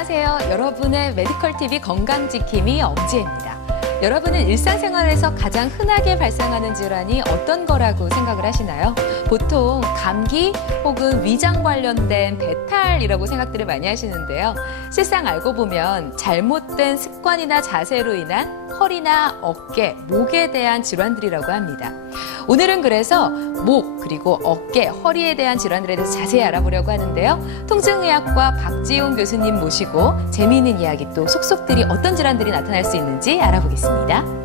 안녕하세요. 여러분의 메디컬TV 건강지킴이 엄지혜입니다. 여러분은 일상생활에서 가장 흔하게 발생하는 질환이 어떤 거라고 생각을 하시나요? 보통 감기 혹은 위장 관련된 배탈이라고 생각들을 많이 하시는데요. 실상 알고 보면 잘못된 습관이나 자세로 인한 허리나 어깨, 목에 대한 질환들이라고 합니다. 오늘은 그래서 목, 그리고 어깨, 허리에 대한 질환들에 대해서 자세히 알아보려고 하는데요. 통증의학과 박지용 교수님 모시고 재미있는 이야기 또 속속들이 어떤 질환들이 나타날 수 있는지 알아보겠습니다.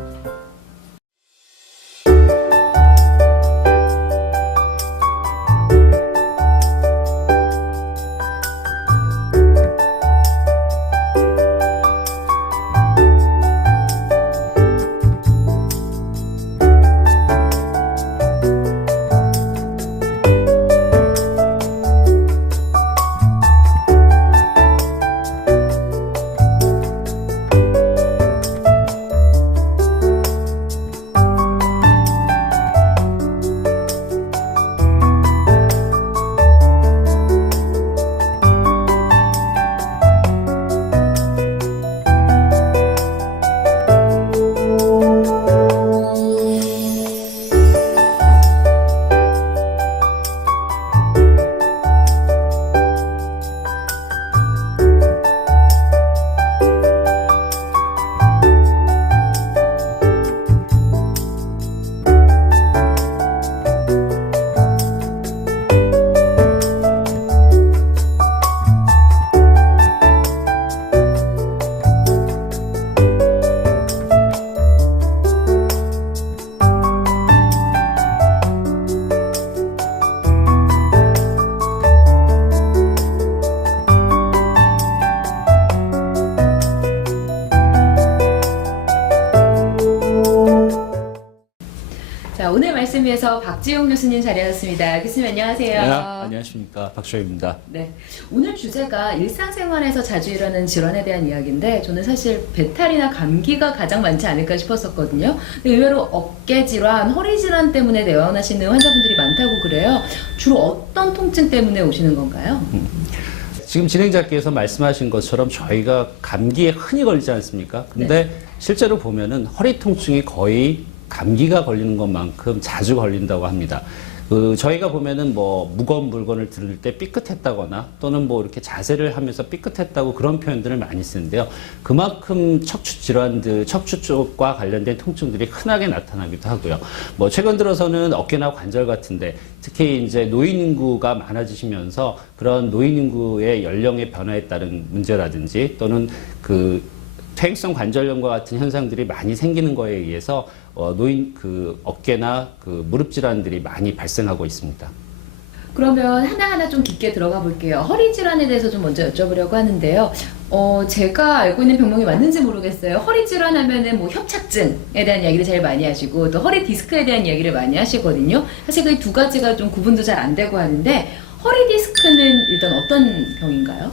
자, 오늘 말씀 위해서 박지용 교수님 자리하셨습니다. 교수님 안녕하세요. 네, 안녕하십니까. 박지용입니다. 네, 오늘 주제가 일상생활에서 자주 일어나는 질환에 대한 이야기인데 저는 사실 배탈이나 감기가 가장 많지 않을까 싶었었거든요. 근데 의외로 어깨 질환, 허리 질환 때문에 내원하시는 환자분들이 많다고 그래요. 주로 어떤 통증 때문에 오시는 건가요? 지금 진행자께서 말씀하신 것처럼 저희가 감기에 흔히 걸리지 않습니까? 근데 실제로 보면은 허리 통증이 거의 감기가 걸리는 것만큼 자주 걸린다고 합니다. 저희가 보면은 뭐 무거운 물건을 들을 때 삐끗했다거나 또는 뭐 이렇게 자세를 하면서 삐끗했다고 그런 표현들을 많이 쓰는데요. 그만큼 척추 질환들, 척추 쪽과 관련된 통증들이 흔하게 나타나기도 하고요. 뭐 최근 들어서는 어깨나 관절 같은데 특히 이제 노인 인구가 많아지시면서 그런 노인 인구의 연령의 변화에 따른 문제라든지 또는 퇴행성 관절염과 같은 현상들이 많이 생기는 거에 의해서 노인 어깨나 무릎 질환들이 많이 발생하고 있습니다. 그러면 하나하나 좀 깊게 들어가 볼게요. 허리 질환에 대해서 좀 먼저 여쭤보려고 하는데요. 제가 알고 있는 병명이 맞는지 모르겠어요. 허리 질환 하면은 뭐 협착증에 대한 이야기를 제일 많이 하시고 또 허리 디스크에 대한 이야기를 많이 하시거든요. 사실 그 두 가지가 좀 구분도 잘 안 되고 하는데 허리 디스크는 일단 어떤 병인가요?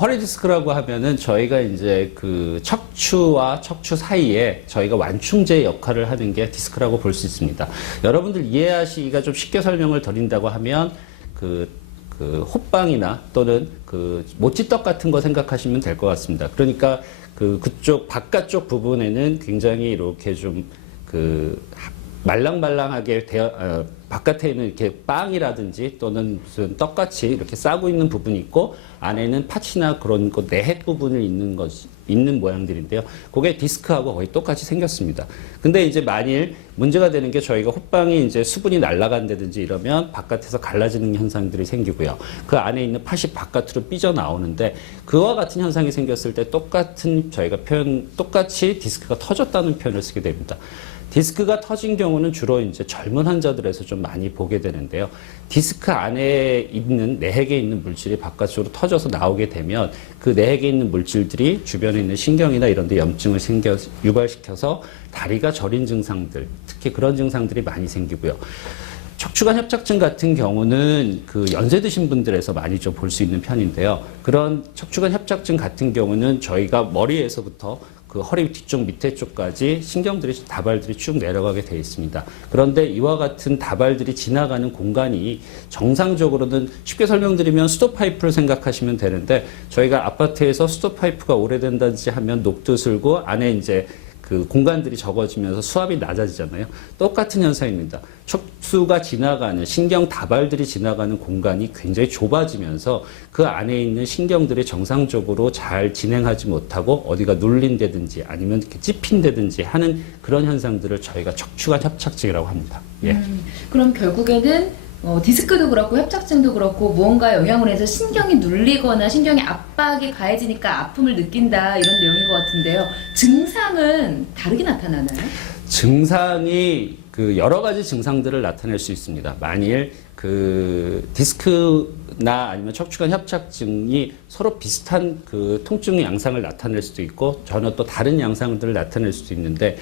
허리 디스크라고 하면은 저희가 이제 척추와 척추 사이에 저희가 완충제 역할을 하는 게 디스크라고 볼 수 있습니다. 여러분들 이해하시기가 좀 쉽게 설명을 드린다고 하면 호빵이나 또는 모찌떡 같은 거 생각하시면 될 것 같습니다. 그러니까 그쪽 바깥쪽 부분에는 굉장히 이렇게 좀 말랑말랑하게 바깥에는 이렇게 빵이라든지 또는 무슨 떡같이 이렇게 싸고 있는 부분이 있고 안에는 파츠나 그런 내핵 부분을 있는 모양들인데요. 그게 디스크하고 거의 똑같이 생겼습니다. 근데 이제 만일 문제가 되는 게 저희가 호빵이 이제 수분이 날아간다든지 이러면 바깥에서 갈라지는 현상들이 생기고요. 그 안에 있는 팥이 바깥으로 삐져 나오는데 그와 같은 현상이 생겼을 때 똑같이 디스크가 터졌다는 표현을 쓰게 됩니다. 디스크가 터진 경우는 주로 이제 젊은 환자들에서 좀 많이 보게 되는데요. 디스크 안에 있는 내핵에 있는 물질이 바깥으로 터져서 나오게 되면 그 내핵에 있는 물질들이 주변에 있는 신경이나 이런 데 염증을 유발시켜서 다리가 저린 증상들, 특히 그런 증상들이 많이 생기고요. 척추관 협착증 같은 경우는 연세 드신 분들에서 많이 좀 볼 수 있는 편인데요. 그런 척추관 협착증 같은 경우는 저희가 머리에서부터 그 허리 뒤쪽 밑에 쪽까지 신경들이 다발들이 쭉 내려가게 되어 있습니다. 그런데 이와 같은 다발들이 지나가는 공간이 정상적으로는 쉽게 설명드리면 수도 파이프를 생각하시면 되는데 저희가 아파트에서 수도 파이프가 오래된다든지 하면 녹도 슬고 안에 이제 그 공간들이 적어지면서 수압이 낮아지잖아요. 똑같은 현상입니다. 척수가 지나가는 신경 다발들이 지나가는 공간이 굉장히 좁아지면서 그 안에 있는 신경들이 정상적으로 잘 진행하지 못하고 어디가 눌린다든지 아니면 이렇게 찝힌다든지 하는 그런 현상들을 저희가 척추관 협착증이라고 합니다. 예. 그럼 결국에는 디스크도 그렇고 협착증도 그렇고 무언가 영향을 해서 신경이 눌리거나 신경의 압박이 가해지니까 아픔을 느낀다 이런 내용인 것 같은데요. 증상은 다르게 나타나나요? 증상이 그 여러 가지 증상들을 나타낼 수 있습니다. 만일 그 디스크나 아니면 척추관 협착증이 서로 비슷한 그 통증 양상을 나타낼 수도 있고 전혀 또 다른 양상들을 나타낼 수도 있는데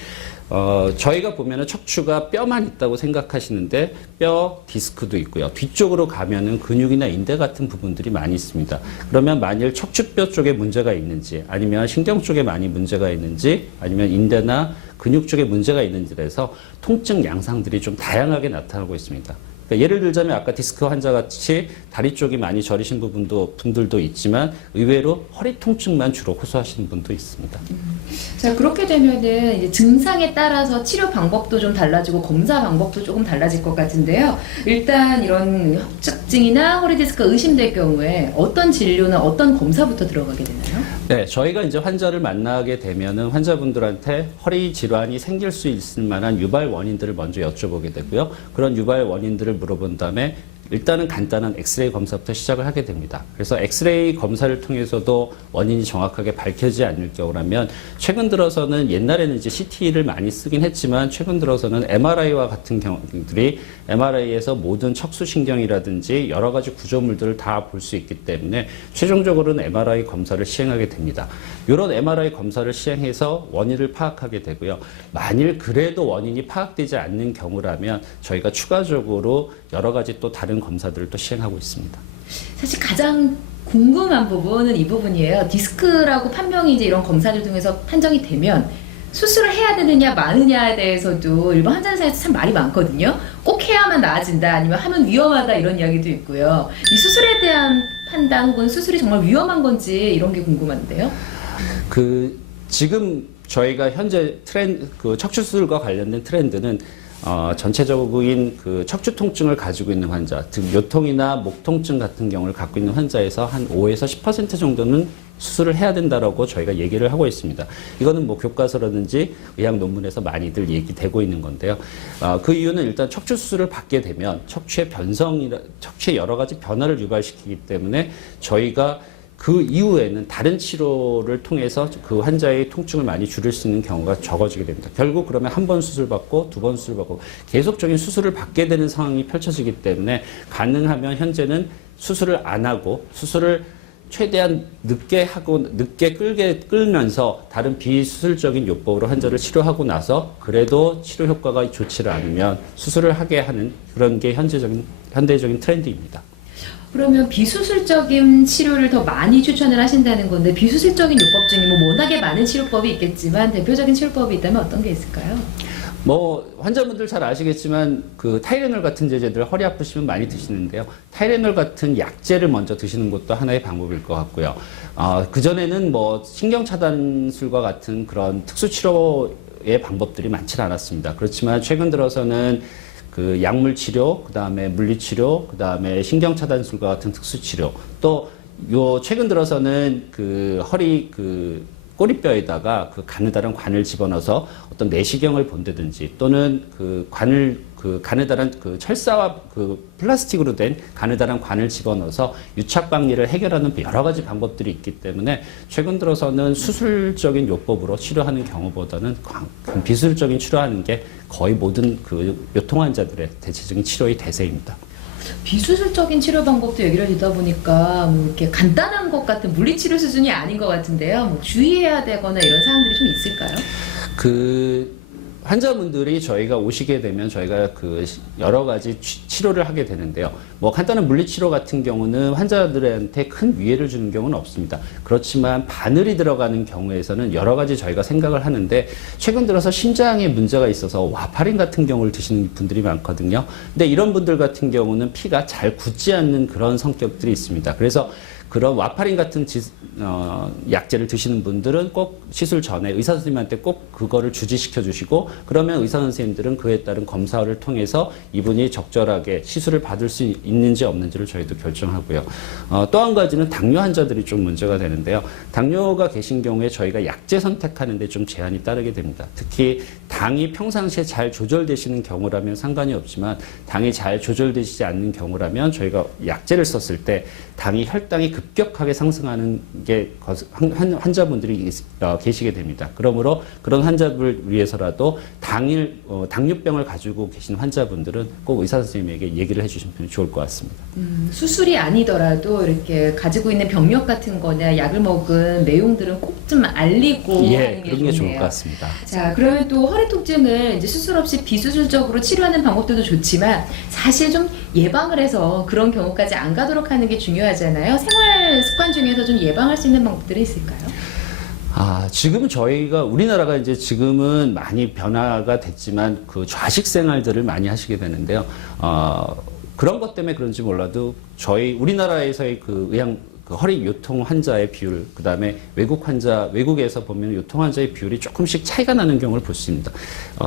저희가 보면은 척추가 뼈만 있다고 생각하시는데 뼈 디스크도 있고요. 뒤쪽으로 가면은 근육이나 인대 같은 부분들이 많이 있습니다. 그러면 만일 척추뼈 쪽에 문제가 있는지 아니면 신경 쪽에 많이 문제가 있는지 아니면 인대나 근육 쪽에 문제가 있는지에서 통증 양상들이 좀 다양하게 나타나고 있습니다. 그러니까 예를 들자면 아까 디스크 환자 같이 다리 쪽이 많이 저리신 분들도 있지만 의외로 허리 통증만 주로 호소하시는 분도 있습니다. 자, 그렇게 되면은 이제 증상에 따라서 치료 방법도 좀 달라지고 검사 방법도 조금 달라질 것 같은데요. 일단 이런 협착증이나 허리 디스크가 의심될 경우에 어떤 진료나 어떤 검사부터 들어가게 되나요? 네, 저희가 이제 환자를 만나게 되면은 환자분들한테 허리 질환이 생길 수 있을 만한 유발 원인들을 먼저 여쭤보게 되고요. 그런 유발 원인들을 물어본 다음에 일단은 간단한 엑스레이 검사부터 시작을 하게 됩니다. 그래서 엑스레이 검사를 통해서도 원인이 정확하게 밝혀지지 않을 경우라면 최근 들어서는 옛날에는 이제 CT를 많이 쓰긴 했지만 최근 들어서는 MRI와 같은 경우들이 MRI에서 모든 척수신경이라든지 여러 가지 구조물들을 다 볼 수 있기 때문에 최종적으로는 MRI 검사를 시행하게 됩니다. 이런 MRI 검사를 시행해서 원인을 파악하게 되고요. 만일 그래도 원인이 파악되지 않는 경우라면 저희가 추가적으로 여러 가지 또 다른 검사들을 또 시행하고 있습니다. 사실 가장 궁금한 부분은 이 부분이에요. 디스크라고 판명이 이제 이런 검사를 통해서 판정이 되면 수술을 해야 되느냐 마느냐에 대해서도 일반 환자 사이에서 참 말이 많거든요. 꼭 해야만 나아진다 아니면 하면 위험하다 이런 이야기도 있고요. 이 수술에 대한 판단 혹은 수술이 정말 위험한 건지 이런 게 궁금한데요. 지금 저희가 현재 척추 수술과 관련된 트렌드는 전체적인 그 척추 통증을 가지고 있는 환자, 즉 요통이나 목 통증 같은 경우를 갖고 있는 환자에서 한 5에서 10% 정도는 수술을 해야 된다라고 저희가 얘기를 하고 있습니다. 이거는 뭐 교과서라든지 의학 논문에서 많이들 얘기되고 있는 건데요. 그 이유는 일단 척추 수술을 받게 되면 척추의 척추의 여러 가지 변화를 유발시키기 때문에 저희가 그 이후에는 다른 치료를 통해서 그 환자의 통증을 많이 줄일 수 있는 경우가 적어지게 됩니다. 결국 그러면 한 번 수술받고 두 번 수술받고 계속적인 수술을 받게 되는 상황이 펼쳐지기 때문에 가능하면 현재는 수술을 안 하고 수술을 최대한 늦게 끌면서 다른 비수술적인 요법으로 환자를 치료하고 나서 그래도 치료 효과가 좋지를 않으면 수술을 하게 하는 그런 게 현대적인 트렌드입니다. 그러면 비수술적인 치료를 더 많이 추천을 하신다는 건데 비수술적인 요법 중에 뭐 워낙에 많은 치료법이 있겠지만 대표적인 치료법이 있다면 어떤 게 있을까요? 환자분들 잘 아시겠지만 그 타이레놀 같은 제제들 허리 아프시면 많이 드시는데요. 타이레놀 같은 약제를 먼저 드시는 것도 하나의 방법일 것 같고요. 그전에는 신경 차단술과 같은 그런 특수 치료의 방법들이 많지 않았습니다. 그렇지만 최근 들어서는 그 약물 치료, 그다음에 물리 치료, 그다음에 신경 차단술과 같은 특수 치료, 또 최근 들어서는 그 허리 꼬리뼈에다가 그 가느다란 관을 집어넣어서 어떤 내시경을 본다든지 또는 그 가느다란 그 철사와 그 플라스틱으로 된 가느다란 관을 집어넣어서 유착 박리를 해결하는 여러 가지 방법들이 있기 때문에 최근 들어서는 수술적인 요법으로 치료하는 경우보다는 비수술적인 치료하는 게 거의 모든 그 요통 환자들의 대체적인 치료의 대세입니다. 비수술적인 치료 방법도 얘기를 듣다 보니까 이렇게 간단한 것 같은 물리치료 수준이 아닌 것 같은데요. 주의해야 되거나 이런 사항들이 좀 있을까요? 환자분들이 저희가 오시게 되면 저희가 그 여러 가지 치료를 하게 되는데요. 뭐 간단한 물리치료 같은 경우는 환자들한테 큰 위해를 주는 경우는 없습니다. 그렇지만 바늘이 들어가는 경우에서는 여러 가지 저희가 생각을 하는데 최근 들어서 심장에 문제가 있어서 와파린 같은 경우를 드시는 분들이 많거든요. 근데 이런 분들 같은 경우는 피가 잘 굳지 않는 그런 성격들이 있습니다. 그래서 그런 와파린 같은 약제를 드시는 분들은 꼭 시술 전에 의사 선생님한테 꼭 그거를 주지시켜 주시고 그러면 의사 선생님들은 그에 따른 검사를 통해서 이분이 적절하게 시술을 받을 수 있는지 없는지를 저희도 결정하고요. 또 한 가지는 당뇨 환자들이 좀 문제가 되는데요. 당뇨가 계신 경우에 저희가 약제 선택하는데 좀 제한이 따르게 됩니다. 특히 당이 평상시에 잘 조절되시는 경우라면 상관이 없지만 당이 잘 조절되시지 않는 경우라면 저희가 약제를 썼을 때 당이 혈당이 급격하게 상승하는 게 환자분들이 계시게 됩니다. 그러므로 그런 환자분을 위해서라도 당뇨병을 가지고 계신 환자분들은 꼭 의사 선생님에게 얘기를 해주시면 좋을 것 같습니다. 수술이 아니더라도 이렇게 가지고 있는 병력 같은 거나 약을 먹은 내용들은 꼭 좀 알리고 하는 게 그런 게 좋을 좋네요. 것 같습니다. 자, 그러면 또 허리 통증을 이제 수술 없이 비수술적으로 치료하는 방법들도 좋지만 사실 좀 예방을 해서 그런 경우까지 안 가도록 하는 게 중요하잖아요. 생활 습관 중에서 좀 예방할 수 있는 방법들이 있을까요? 지금 저희가 우리나라가 이제 지금은 많이 변화가 됐지만 그 좌식 생활들을 많이 하시게 되는데요. 그런 것 때문에 그런지 몰라도 우리나라에서의 그 허리 요통 환자의 비율, 그 다음에 외국에서 보면 요통 환자의 비율이 조금씩 차이가 나는 경우를 볼 수 있습니다.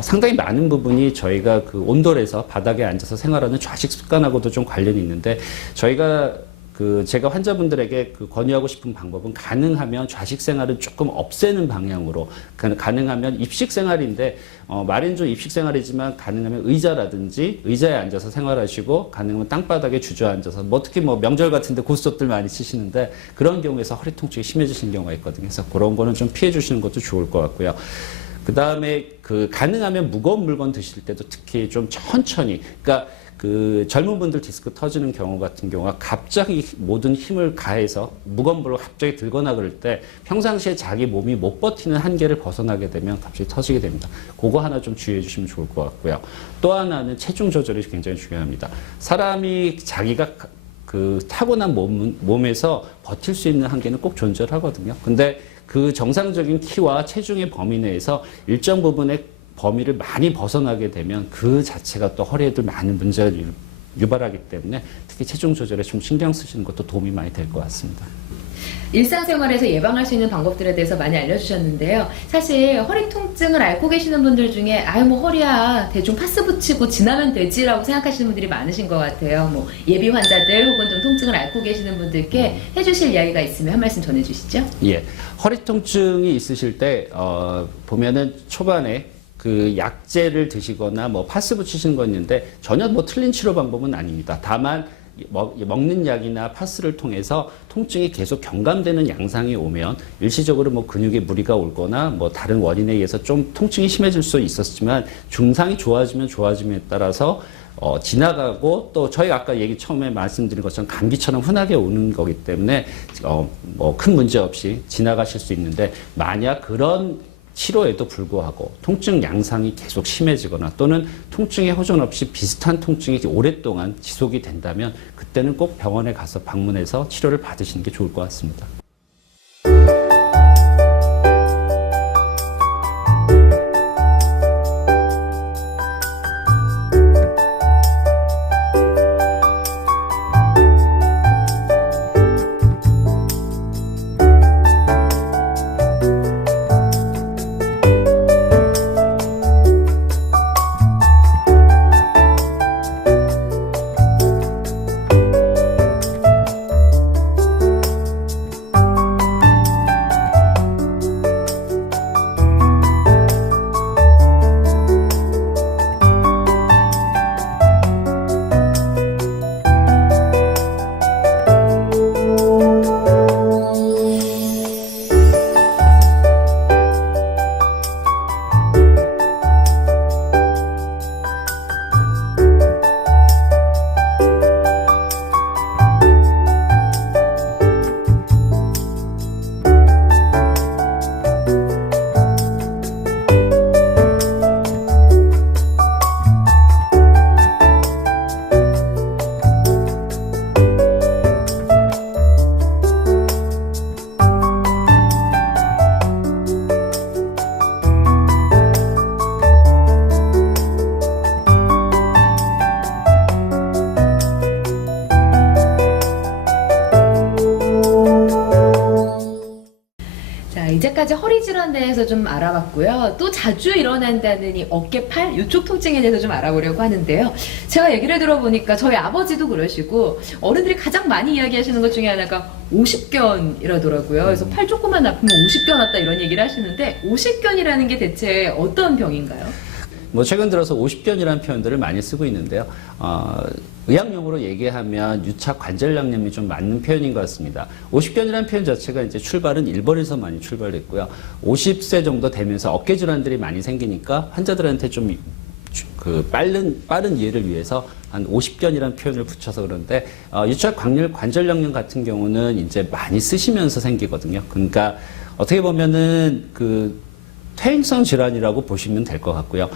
상당히 많은 부분이 저희가 그 온돌에서 바닥에 앉아서 생활하는 좌식 습관하고도 좀 관련이 있는데 제가 환자분들에게 권유하고 싶은 방법은 가능하면 좌식 생활은 조금 없애는 방향으로, 가능하면 입식 생활인데, 말인조 입식 생활이지만 가능하면 의자에 앉아서 생활하시고, 가능하면 땅바닥에 주저앉아서, 특히 명절 같은데 고스톱들 많이 치시는데, 그런 경우에서 허리 통증이 심해지시는 경우가 있거든요. 그래서 그런 거는 좀 피해 주시는 것도 좋을 것 같고요. 그 다음에 가능하면 무거운 물건 드실 때도 특히 좀 천천히, 그러니까 젊은 분들 디스크 터지는 경우 같은 경우가 갑자기 모든 힘을 가해서 무거운 물을 갑자기 들거나 그럴 때 평상시에 자기 몸이 못 버티는 한계를 벗어나게 되면 갑자기 터지게 됩니다. 그거 하나 좀 주의해 주시면 좋을 것 같고요. 또 하나는 체중 조절이 굉장히 중요합니다. 사람이 자기가 타고난 몸에서 버틸 수 있는 한계는 꼭 존재하거든요. 근데 그 정상적인 키와 체중의 범위 내에서 일정 부분의 범위를 많이 벗어나게 되면 그 자체가 또 허리에도 많은 문제를 유발하기 때문에 특히 체중 조절에 좀 신경 쓰시는 것도 도움이 많이 될 것 같습니다. 일상생활에서 예방할 수 있는 방법들에 대해서 많이 알려주셨는데요. 사실 허리 통증을 앓고 계시는 분들 중에 허리야 대충 파스 붙이고 지나면 되지라고 생각하시는 분들이 많으신 것 같아요. 예비 환자들 혹은 좀 통증을 앓고 계시는 분들께 해주실 이야기가 있으면 한 말씀 전해주시죠. 예, 허리 통증이 있으실 때 보면은 초반에 약제를 드시거나 파스 붙이시는 거 있는데 전혀 틀린 치료 방법은 아닙니다. 다만 먹는 약이나 파스를 통해서 통증이 계속 경감되는 양상이 오면 일시적으로 근육에 무리가 올거나 다른 원인에 의해서 좀 통증이 심해질 수 있었지만 증상이 좋아지면 좋아짐에 따라서 지나가고 또 저희가 아까 처음에 말씀드린 것처럼 감기처럼 흔하게 오는 거기 때문에 큰 문제 없이 지나가실 수 있는데 만약 그런 치료에도 불구하고 통증 양상이 계속 심해지거나 또는 통증에 호전 없이 비슷한 통증이 오랫동안 지속이 된다면 그때는 꼭 병원에 가서 방문해서 치료를 받으시는 게 좋을 것 같습니다. 질환에 대해서 좀 알아봤고요. 또 자주 일어난다는 이 어깨, 팔, 이쪽 통증에 대해서 좀 알아보려고 하는데요. 제가 얘기를 들어보니까 저희 아버지도 그러시고 어른들이 가장 많이 이야기하시는 것 중에 하나가 오십견이라더라고요. 그래서 팔 조금만 아프면 오십견 왔다 이런 얘기를 하시는데 오십견이라는 게 대체 어떤 병인가요? 뭐 최근 들어서 오십견이라는 표현들을 많이 쓰고 있는데요. 의학용어로 얘기하면 유착 관절양념이 좀 맞는 표현인 것 같습니다. 오십견이라는 표현 자체가 이제 출발은 일본에서 많이 출발했고요. 50세 정도 되면서 어깨 질환들이 많이 생기니까 환자들한테 좀 빠른 이해를 위해서 한 50견이라는 표현을 붙여서 그러는데, 유착 관절양념 같은 경우는 이제 많이 쓰시면서 생기거든요. 그러니까 어떻게 보면은 퇴행성 질환이라고 보시면 될 것 같고요.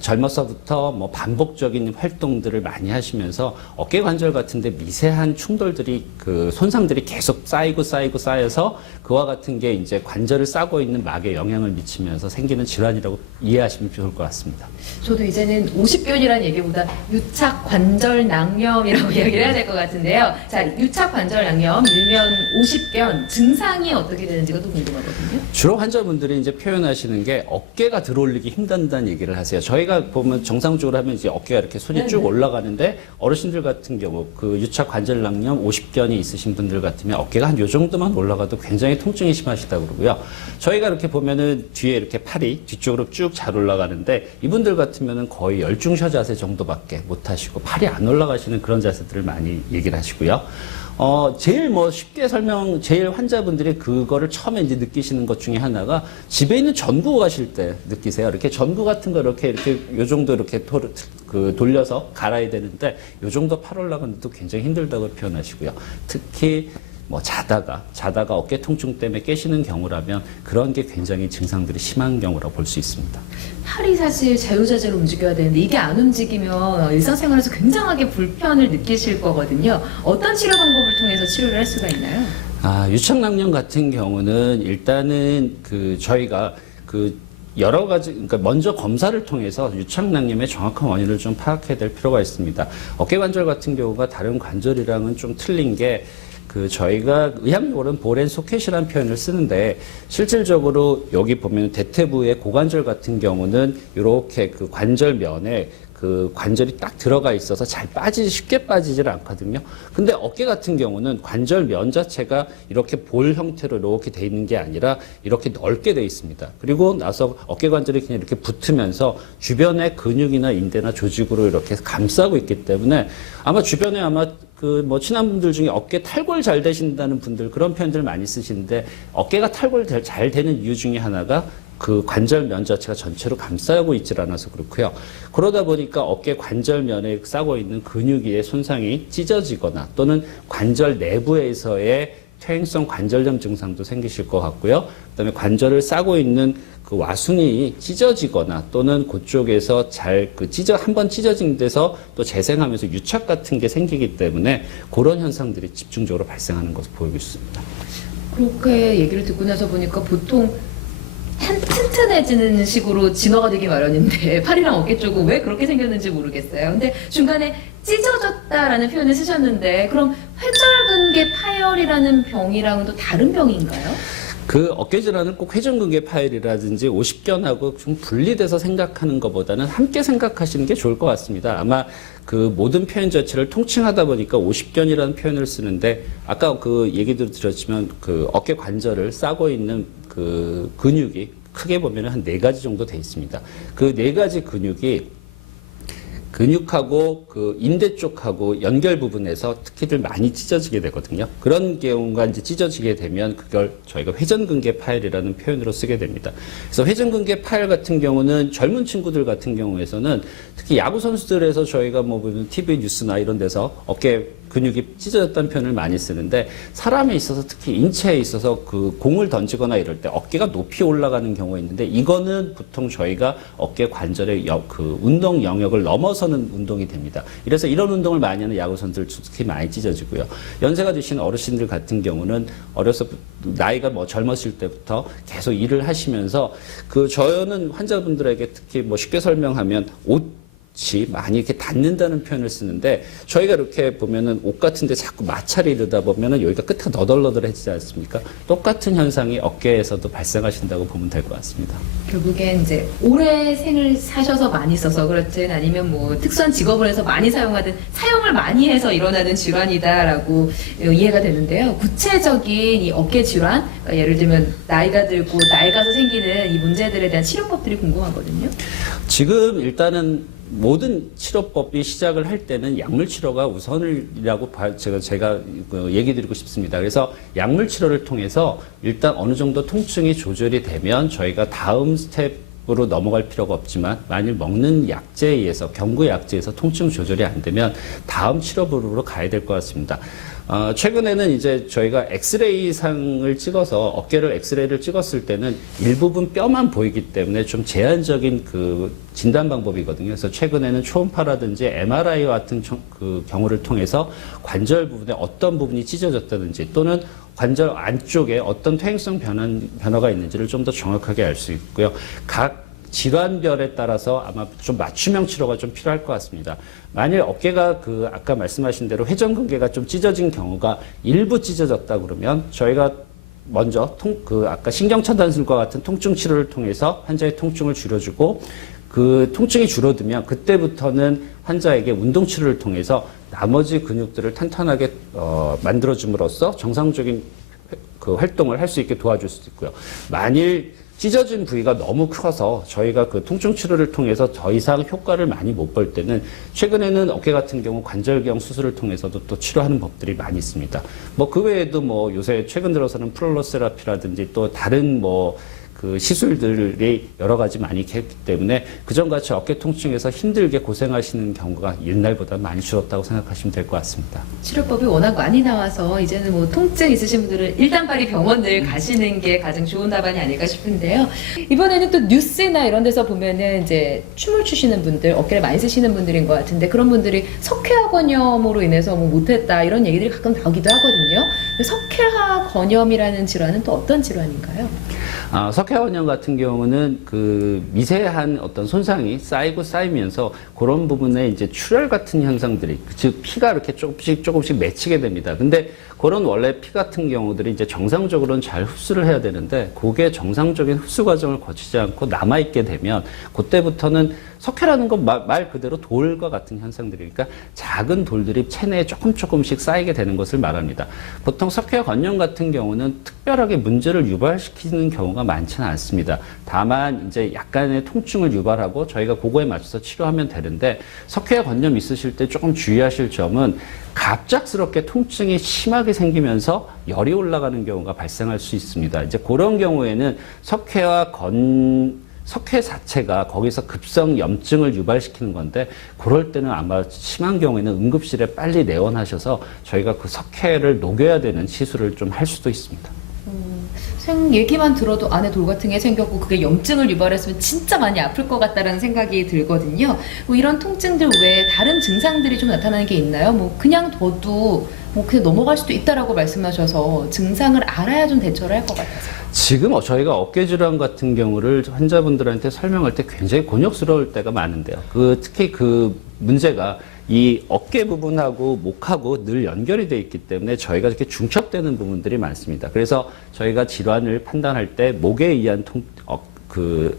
젊어서부터 뭐 반복적인 활동들을 많이 하시면서 어깨 관절 같은데 미세한 충돌들이 손상들이 계속 쌓여서 그와 같은 게 이제 관절을 싸고 있는 막에 영향을 미치면서 생기는 질환이라고 이해하시면 좋을 것 같습니다. 저도 이제는 오십견이라는 얘기보다 유착 관절 낭염이라고 이야기를 해야 될 것 같은데요. 자, 유착 관절 낭염, 일면 오십견 증상이 어떻게 되는지가 또 궁금하거든요. 주로 환자분들이 이제 표현하시는 게 어깨가 들어올리기 힘든다는 얘기를 하세요. 저희가 보면 정상적으로 하면 이제 어깨가 이렇게 손이 쭉 올라가는데, 어르신들 같은 경우 유착 관절 낭염 50견이 있으신 분들 같으면 어깨가 한 요 정도만 올라가도 굉장히 통증이 심하시다고 그러고요. 저희가 이렇게 보면은 뒤에 이렇게 팔이 뒤쪽으로 쭉 잘 올라가는데, 이분들 같으면은 거의 열중셔 자세 정도밖에 못 하시고 팔이 안 올라가시는 그런 자세들을 많이 얘기를 하시고요. 제일 제일 환자분들이 그거를 처음에 이제 느끼시는 것 중에 하나가 집에 있는 전구 가실 때 느끼세요. 이렇게 전구 같은 거 이렇게 요 정도 이렇게 돌려서 갈아야 되는데, 요 정도 팔 올라가는데도 굉장히 힘들다고 표현하시고요. 특히 뭐 자다가 어깨 통증 때문에 깨시는 경우라면 그런 게 굉장히 증상들이 심한 경우라고 볼 수 있습니다. 팔이 사실 자유자재로 움직여야 되는데 이게 안 움직이면 일상생활에서 굉장하게 불편을 느끼실 거거든요. 어떤 치료 방법을 통해서 치료를 할 수가 있나요? 유착낭염 같은 경우는 일단은 저희가 여러 가지, 그러니까 먼저 검사를 통해서 유착낭염의 정확한 원인을 좀 파악해야 될 필요가 있습니다. 어깨관절 같은 경우가 다른 관절이랑은 좀 틀린 게, 저희가 의학용어로는 볼앤 소켓이라는 표현을 쓰는데, 실질적으로 여기 보면 대퇴부의 고관절 같은 경우는 이렇게 관절면에 관절이 딱 들어가 있어서 쉽게 빠지질 않거든요. 근데 어깨 같은 경우는 관절면 자체가 이렇게 볼 형태로 이렇게 돼 있는 게 아니라 이렇게 넓게 돼 있습니다. 그리고 나서 어깨 관절이 그냥 이렇게 붙으면서 주변의 근육이나 인대나 조직으로 이렇게 감싸고 있기 때문에, 주변에 친한 분들 중에 어깨 탈골 잘 되신다는 분들, 그런 표현들 많이 쓰시는데, 어깨가 탈골 잘 되는 이유 중에 하나가 관절면 자체가 전체로 감싸고 있질 않아서 그렇고요. 그러다 보니까 어깨 관절면에 싸고 있는 근육의 손상이 찢어지거나 또는 관절 내부에서의 퇴행성 관절염 증상도 생기실 것 같고요. 그다음에 관절을 싸고 있는 와순이 찢어지거나 또는 그쪽에서 한번 찢어진 데서 또 재생하면서 유착 같은 게 생기기 때문에 그런 현상들이 집중적으로 발생하는 것을 보이고 있습니다. 그렇게 얘기를 듣고 나서 보니까 보통 튼튼해지는 식으로 진화가 되기 마련인데 팔이랑 어깨 쪽은 왜 그렇게 생겼는지 모르겠어요. 근데 중간에 찢어졌다라는 표현을 쓰셨는데, 그럼 회절근개 파열이라는 병이랑은 또 다른 병인가요? 어깨 질환은 꼭 회전근개 파열이라든지 오십견하고 좀 분리돼서 생각하는 것보다는 함께 생각하시는 게 좋을 것 같습니다. 아마 모든 표현 자체를 통칭하다 보니까 오십견이라는 표현을 쓰는데, 아까 얘기도 드렸지만 어깨 관절을 싸고 있는 근육이 크게 보면 한 4가지 정도 돼 있습니다. 그 4가지 근육하고 인대 쪽하고 연결 부분에서 특히들 많이 찢어지게 되거든요. 그런 경우가 이제 찢어지게 되면 그걸 저희가 회전근개 파열이라는 표현으로 쓰게 됩니다. 그래서 회전근개 파열 같은 경우는 젊은 친구들 같은 경우에서는 특히 야구 선수들에서 저희가 보면 TV 뉴스나 이런 데서 어깨 근육이 찢어졌다는 표현을 많이 쓰는데, 사람에 있어서 특히 인체에 있어서 공을 던지거나 이럴 때 어깨가 높이 올라가는 경우가 있는데, 이거는 보통 저희가 어깨 관절의 운동 영역을 넘어서는 운동이 됩니다. 이래서 이런 운동을 많이 하는 야구 선수들 특히 많이 찢어지고요. 연세가 드신 어르신들 같은 경우는 나이가 젊었을 때부터 계속 일을 하시면서 저는 환자분들에게 특히 쉽게 설명하면 많이 이렇게 닿는다는 표현을 쓰는데 저희가 이렇게 보면은 옷 같은데 자꾸 마찰이 이르다 보면은 여기가 끝에 너덜너덜해지지 않습니까? 똑같은 현상이 어깨에서도 발생하신다고 보면 될 것 같습니다. 결국엔 이제 오래 생을 사셔서 많이 써서 그렇든 아니면 뭐 특수한 직업을 해서 많이 사용하든 사용을 많이 해서 일어나는 질환이다라고 이해가 되는데요. 구체적인 이 어깨 질환, 그러니까 예를 들면 나이가 들고 낡아서 생기는 이 문제들에 대한 치료법들이 궁금하거든요. 지금 일단은 모든 치료법이 시작을 할 때는 약물 치료가 우선이라고 제가 얘기 드리고 싶습니다. 그래서 약물 치료를 통해서 일단 어느 정도 통증이 조절이 되면 저희가 다음 스텝으로 넘어갈 필요가 없지만 만일 먹는 약제에 의해서 경구 약제에서 통증 조절이 안 되면 다음 치료법으로 가야 될 것 같습니다. 최근에는 이제 저희가 엑스레이 상을 찍어서 어깨를 엑스레이를 찍었을 때는 일부분 뼈만 보이기 때문에 좀 제한적인 그 진단 방법이거든요. 그래서 최근에는 초음파라든지 MRI 같은 그 경우를 통해서 관절 부분에 어떤 부분이 찢어졌다든지 또는 관절 안쪽에 어떤 퇴행성 변화가 있는지를 좀 더 정확하게 알 수 있고요. 각 질환별에 따라서 아마 좀 맞춤형 치료가 좀 필요할 것 같습니다. 만일 어깨가 아까 말씀하신 대로 회전근개가 좀 찢어진 경우가 일부 찢어졌다 그러면 저희가 먼저 아까 신경차단술과 같은 통증 치료를 통해서 환자의 통증을 줄여주고 그 통증이 줄어들면 그때부터는 환자에게 운동 치료를 통해서 나머지 근육들을 탄탄하게 만들어줌으로써 정상적인 그 활동을 할 수 있게 도와줄 수도 있고요. 만일 찢어진 부위가 너무 커서 저희가 그 통증 치료를 통해서 더 이상 효과를 많이 못 볼 때는 최근에는 어깨 같은 경우 관절경 수술을 통해서도 또 치료하는 법들이 많이 있습니다. 뭐 그 외에도 뭐 요새 최근 들어서는 플로세라피라든지 또 다른 그 시술들이 여러 가지 많이 했기 때문에 그전같이 어깨 통증에서 힘들게 고생하시는 경우가 옛날보다 많이 줄었다고 생각하시면 될 것 같습니다. 치료법이 워낙 많이 나와서 이제는 뭐 통증 있으신 분들은 일단 빨리 병원을 가시는 게 가장 좋은 답안이 아닐까 싶은데요. 이번에는 또 뉴스나 이런 데서 보면은 이제 춤을 추시는 분들, 어깨를 많이 쓰시는 분들인 것 같은데 그런 분들이 석회화 건염으로 인해서 뭐 못했다 이런 얘기들이 가끔 나오기도 하거든요. 석회화 건염이라는 질환은 또 어떤 질환인가요? 석회화건염 같은 경우는 그 미세한 어떤 손상이 쌓이면서 그런 부분에 이제 출혈 같은 현상들이, 즉 피가 이렇게 조금씩 맺히게 됩니다. 근데 그런 원래 피 같은 경우들이 이제 정상적으로는 잘 흡수를 해야 되는데 그게 정상적인 흡수 과정을 거치지 않고 남아있게 되면 그때부터는 석회라는 건 말 그대로 돌과 같은 현상들이니까 작은 돌들이 체내에 조금씩 쌓이게 되는 것을 말합니다. 보통 석회화 건염 같은 경우는 특별하게 문제를 유발시키는 경우가 많지는 않습니다. 다만 이제 약간의 통증을 유발하고 저희가 그거에 맞춰서 치료하면 되는데 석회화 건염 있으실 때 조금 주의하실 점은 갑작스럽게 통증이 심하게 생기면서 열이 올라가는 경우가 발생할 수 있습니다. 이제 그런 경우에는 석회 자체가 거기서 급성 염증을 유발시키는 건데 그럴 때는 아마 심한 경우에는 응급실에 빨리 내원하셔서 저희가 그 석회를 녹여야 되는 시술을 좀 할 수도 있습니다. 얘기만 들어도 안에 돌 같은 게 생겼고 그게 염증을 유발했으면 진짜 많이 아플 것 같다라는 생각이 들거든요. 뭐 이런 통증들 외에 다른 증상들이 좀 나타나는 게 있나요? 뭐 그냥 둬도 뭐 그냥 넘어갈 수도 있다라고 말씀하셔서 증상을 알아야 좀 대처를 할 것 같아서. 지금 저희가 어깨 질환 같은 경우를 환자분들한테 설명할 때 굉장히 곤욕스러울 때가 많은데요. 특히 그 문제가 이 어깨 부분하고 목하고 늘 연결이 되어 있기 때문에 저희가 이렇게 중첩되는 부분들이 많습니다. 그래서 저희가 질환을 판단할 때 목에 의한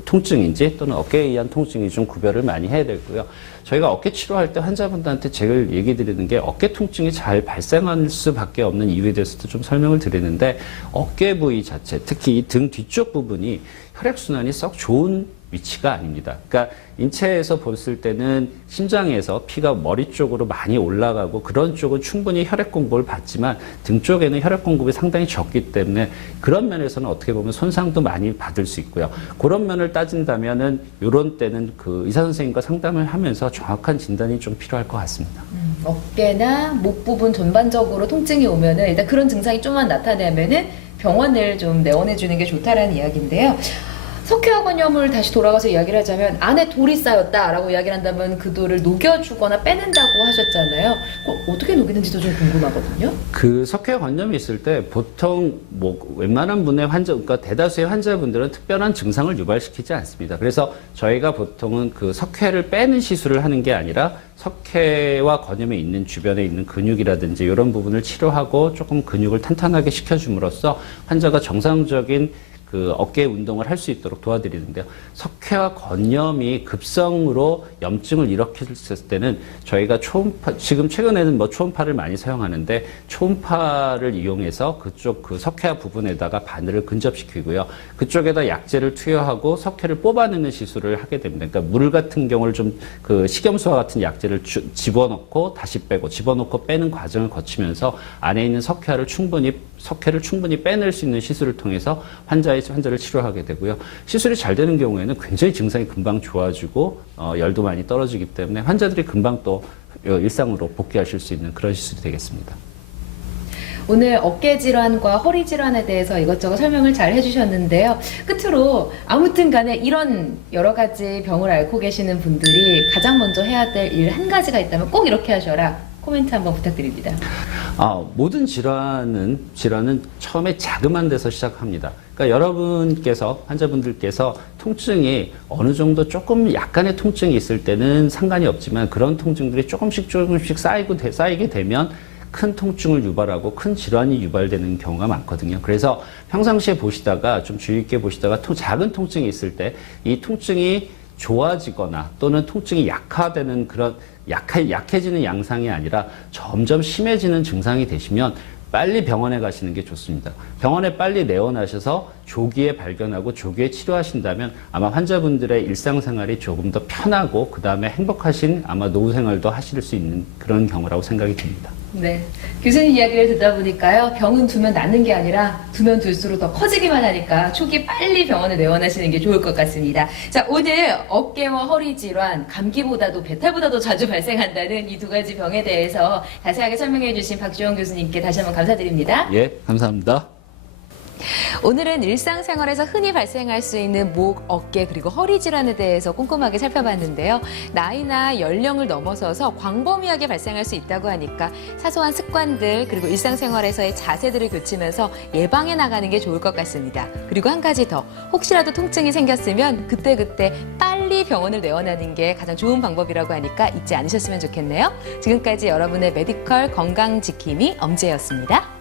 통증인지 또는 어깨에 의한 통증이 좀 구별을 많이 해야 되고요. 저희가 어깨 치료할 때 환자분들한테 제가 얘기 드리는 게 어깨 통증이 잘 발생할 수밖에 없는 이유에 대해서도 좀 설명을 드리는데 어깨 부위 자체, 특히 이 등 뒤쪽 부분이 혈액순환이 썩 좋은 위치가 아닙니다. 그러니까 인체에서 봤을 때는 심장에서 피가 머리 쪽으로 많이 올라가고 그런 쪽은 충분히 혈액 공급을 받지만 등 쪽에는 혈액 공급이 상당히 적기 때문에 그런 면에서는 어떻게 보면 손상도 많이 받을 수 있고요. 그런 면을 따진다면은 이런 때는 그 의사 선생님과 상담을 하면서 정확한 진단이 좀 필요할 것 같습니다. 어깨나 목 부분 전반적으로 통증이 오면은 일단 그런 증상이 좀만 나타나면은 병원을 좀 내원해 주는 게 좋다라는 이야기인데요. 석회화관염을 다시 돌아가서 이야기를 하자면 안에 돌이 쌓였다라고 이야기를 한다면 그 돌을 녹여주거나 빼낸다고 하셨잖아요. 그걸 어떻게 녹이는지도 좀 궁금하거든요. 그 석회관념이 있을 때 보통 뭐 웬만한 분의 환자, 그러니까 대다수의 환자분들은 특별한 증상을 유발시키지 않습니다. 그래서 저희가 보통은 그 석회를 빼는 시술을 하는 게 아니라 석회와 관염이 있는 주변에 있는 근육이라든지 이런 부분을 치료하고 조금 근육을 탄탄하게 시켜줌으로써 환자가 정상적인 그 어깨 운동을 할 수 있도록 도와드리는데요. 석회와 건염이 급성으로 염증을 일으켰을 때는 저희가 초음파, 지금 최근에는 뭐 초음파를 많이 사용하는데 초음파를 이용해서 그쪽 그 석회화 부분에다가 바늘을 근접시키고요. 그쪽에다 약재를 투여하고 석회를 뽑아내는 시술을 하게 됩니다. 그러니까 물 같은 경우를 좀 그 식염수와 같은 약재를 집어넣고 다시 빼고 집어넣고 빼는 과정을 거치면서 안에 있는 석회를 충분히 빼낼 수 있는 시술을 통해서 환자를 치료하게 되고요. 시술이 잘 되는 경우에는 굉장히 증상이 금방 좋아지고 열도 많이 떨어지기 때문에 환자들이 금방 또 일상으로 복귀하실 수 있는 그런 시술이 되겠습니다. 오늘 어깨 질환과 허리 질환에 대해서 이것저것 설명을 잘 해주셨는데요. 끝으로 아무튼 간에 이런 여러 가지 병을 앓고 계시는 분들이 가장 먼저 해야 될 일 한 가지가 있다면 꼭 이렇게 하셔라. 코멘트 한번 부탁드립니다. 모든 질환은 처음에 자그만 데서 시작합니다. 그러니까 여러분께서, 환자분들께서 통증이 어느 정도 조금 약간의 통증이 있을 때는 상관이 없지만 그런 통증들이 조금씩 쌓이게 되면 큰 통증을 유발하고 큰 질환이 유발되는 경우가 많거든요. 그래서 평상시에 보시다가 좀 주의 있게 보시다가 작은 통증이 있을 때 이 통증이 좋아지거나 또는 통증이 약화되는 그런 약해지는 양상이 아니라 점점 심해지는 증상이 되시면 빨리 병원에 가시는 게 좋습니다. 병원에 빨리 내원하셔서 조기에 발견하고 조기에 치료하신다면 아마 환자분들의 일상생활이 조금 더 편하고 그 다음에 행복하신 아마 노후 생활도 하실 수 있는 그런 경우라고 생각이 듭니다. 네. 교수님 이야기를 듣다 보니까요. 병은 두면 낫는 게 아니라 두면 둘수록 더 커지기만 하니까 초기 빨리 병원에 내원하시는 게 좋을 것 같습니다. 자, 오늘 어깨와 허리 질환, 감기보다도 배탈보다도 자주 발생한다는 이 두 가지 병에 대해서 자세하게 설명해 주신 박주영 교수님께 다시 한번 감사드립니다. 예, 감사합니다. 오늘은 일상생활에서 흔히 발생할 수 있는 목, 어깨 그리고 허리 질환에 대해서 꼼꼼하게 살펴봤는데요. 나이나 연령을 넘어서서 광범위하게 발생할 수 있다고 하니까 사소한 습관들 그리고 일상생활에서의 자세들을 교치면서 예방해 나가는 게 좋을 것 같습니다. 그리고 한 가지 더, 혹시라도 통증이 생겼으면 그때그때 빨리 병원을 내원하는 게 가장 좋은 방법이라고 하니까 잊지 않으셨으면 좋겠네요. 지금까지 여러분의 메디컬 건강지킴이 엄지혜였습니다.